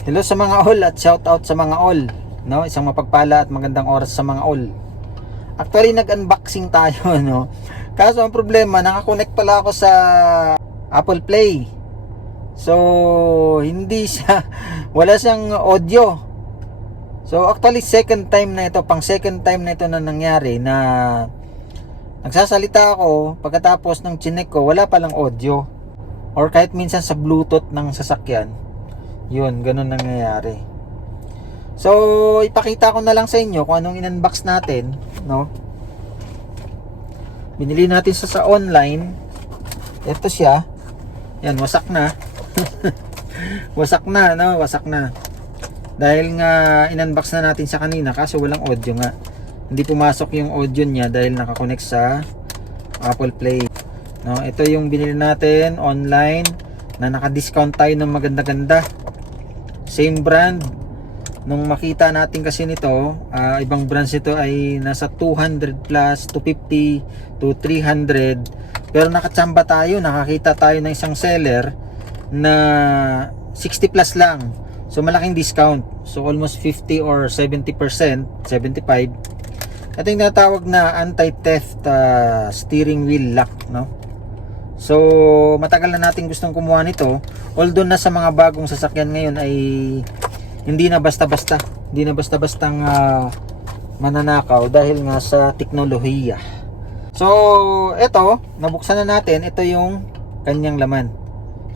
Hello sa mga all at shout out sa mga all, no? Isang mapagpala at magandang oras sa mga all. Actually nag-unboxing tayo, no? Kaso ang problema, nakakonect pala ako sa Apple Play. So hindi siya wala siyang audio. So actually second time na ito na nangyari na nagsasalita ako pagkatapos ng chinek ko wala palang audio, or kahit minsan sa Bluetooth ng sasakyan. Yun, ganun nangyayari. So, ipakita ko na lang sa inyo kung anong in-unbox natin, no? Binili natin sa online. Ito siya. Yan, wasak na. Wasak na, no? Wasak na. Dahil nga in-unbox na natin sa kanina kaso walang audio nga. Hindi pumasok yung audio niya dahil nakakonect sa Apple Play. No, ito yung binili natin online na naka-discount tayo ng maganda-ganda. Same brand. Nung makita natin kasi nito, ibang brands ito ay nasa 200 plus, 250 to 300. Pero nakachamba tayo, nakakita tayo ng isang seller na 60 plus lang. So malaking discount. So almost 50 or 70%, 75. Ito yung tinatawag na anti-theft steering wheel lock, no? So matagal na natin gustong kumuha nito. Although na sa mga bagong sasakyan ngayon ay hindi na basta-basta, hindi na basta-bastang mananakaw dahil nga sa teknolohiya. So ito, nabuksan na natin. Ito yung kanyang laman.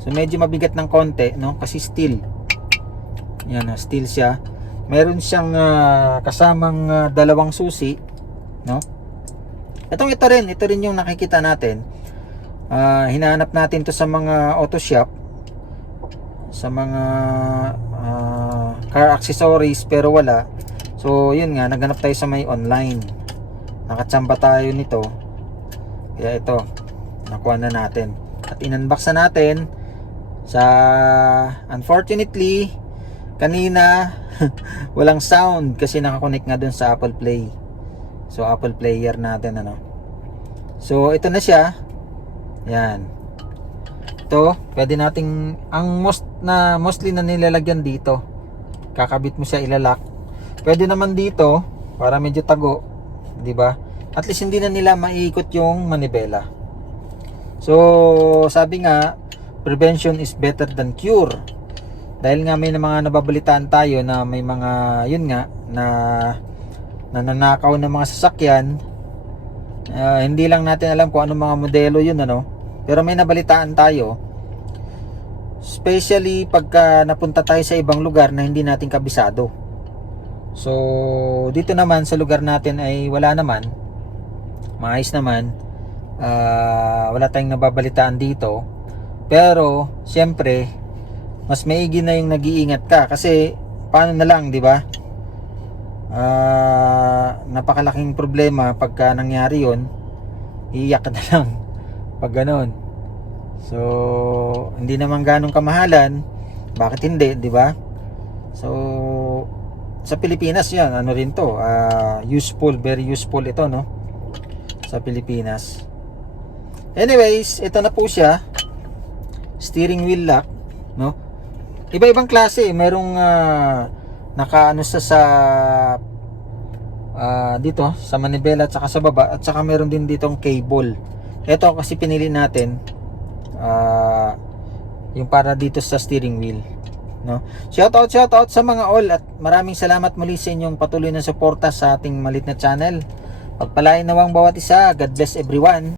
So medyo mabigat ng konti, no? Kasi steel. Yan, steel siya. Meron siyang kasamang dalawang susi, no? Ito rin yung nakikita natin. Hinahanap natin to sa mga auto shop, sa mga car accessories, pero wala. So yun nga, naghanap tayo sa may online. Nakatsamba tayo nito. Kaya ito, nakuha na natin. At in-unbox na natin. Unfortunately, kanina walang sound kasi nakakonect nga dun sa Apple Play. So Apple Player natin, ano. So ito na siya. Yan. Ito, pwede nating mostly na nilalagyan dito. Kakabit mo siya, ilalak. Pwede naman dito para medyo tago, 'di ba? At least hindi na nila maiikot yung manibela. So, sabi nga, prevention is better than cure. Dahil nga may mga nababalitaan tayo na may mga yun nga na nananakaw ng mga sasakyan. Hindi lang natin alam kung anong mga modelo yun, ano. Pero may nabalitaan tayo, especially pagka napunta tayo sa ibang lugar na hindi natin kabisado. So dito naman sa lugar natin ay wala naman, maayos naman. Wala tayong nababalitaan dito. Pero siyempre mas maigi na yung nag-iingat ka, kasi paano na lang, di ba? Napakalaking problema pagka nangyari yun, iiyak ka na lang pag ganun. So hindi naman ganong kamahalan, bakit hindi, di ba? So sa Pilipinas yan, ano rin to, useful, very useful ito, no, sa Pilipinas. Anyways, ito na po siya, steering wheel lock, no. Iba-ibang klase, merong nakaano sa dito sa manibela at saka sa baba, at saka meron din ditong cable. Ito kasi pinili natin yung para dito sa steering wheel, no. Shout out sa mga all, at maraming salamat muli sa inyong patuloy na suporta sa ating malit na channel. Pagpalain nawang bawat isa. God bless everyone.